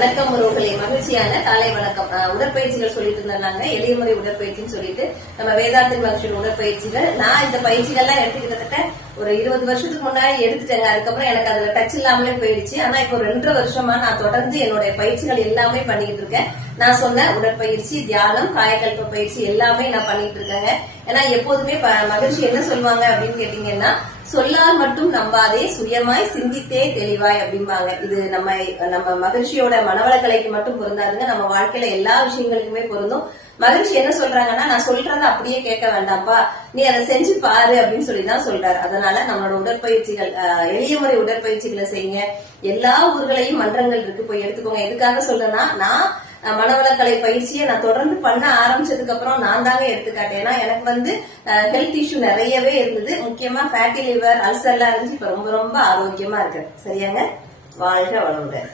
வணக்கம் உறவுகளே, மகிழ்ச்சியான காலை வணக்கம். உடற்பயிற்சிகள் சொல்லிட்டு இருந்தாங்க, எளிய முறை உடற்பயிற்சின்னு சொல்லிட்டு நம்ம வேதாந்தின் மகிழ்ச்சியின் உடற்பயிற்சிகள். நான் இந்த பயிற்சிகள்லாம் எடுத்துக்கிட்டத ஒரு 20 வருஷத்துக்கு முன்னாடி எடுத்துட்டேங்க. அதுக்கப்புறம் எனக்கு அதுல டச் இல்லாமலே போயிடுச்சு. ஆனா இப்போ 2.5 வருஷமா நான் தொடர்ந்து என்னுடைய பயிற்சிகள் எல்லாமே பண்ணிட்டு இருக்கேன். நான் சொன்ன உடற்பயிற்சி, தியானம், காயக்கல்ப பயிற்சி எல்லாமே நான் பண்ணிட்டு இருக்கேங்க. ஏன்னா எப்போதுமே மகிழ்ச்சி என்ன சொல்லுவாங்க அப்படின்னு கேட்டீங்கன்னா, சொல்லால் மட்டும் நம்பாதே, சுயமாய் சிந்தித்தே தெளிவாய் அப்படிம்பாங்க. இது நம்ம மகிழ்ச்சியோட மனவளக்கலைக்கு மட்டும் பொருந்தாதுங்க, நம்ம வாழ்க்கையில எல்லா விஷயங்களுக்குமே பொருந்தும். மகிழ்ச்சி என்ன சொல்றாங்கன்னா, நான் சொல்றத அப்படியே கேட்க வேண்டாம்ப்பா, நீ அதை செஞ்சு பாரு அப்படின்னு சொல்லிதான் சொல்றாரு. அதனால நம்மளோட உடற்பயிற்சிகள், எளிய முறை உடற்பயிற்சிகளை செய்யுங்க. எல்லா ஊர்களையும் மன்றங்கள் இருக்கு, போய் எடுத்துக்கோங்க. எதுக்காக சொல்றேன்னா, நான் மனவளக்கலை பயிற்சியை நான் தொடர்ந்து பண்ண ஆரம்பிச்சதுக்கு அப்புறம் நான் தாங்க எடுத்துக்காட்டேன். ஏன்னா எனக்கு ஹெல்த் இஷ்யூ நிறையவே இருந்தது. முக்கியமா ஃபேட்டி லிவர், அல்சர்லாம் இருந்துச்சு. இப்ப ரொம்ப ரொம்ப ஆரோக்கியமா இருக்கு. சரியாங்க? வாழ்க வளமுடன்.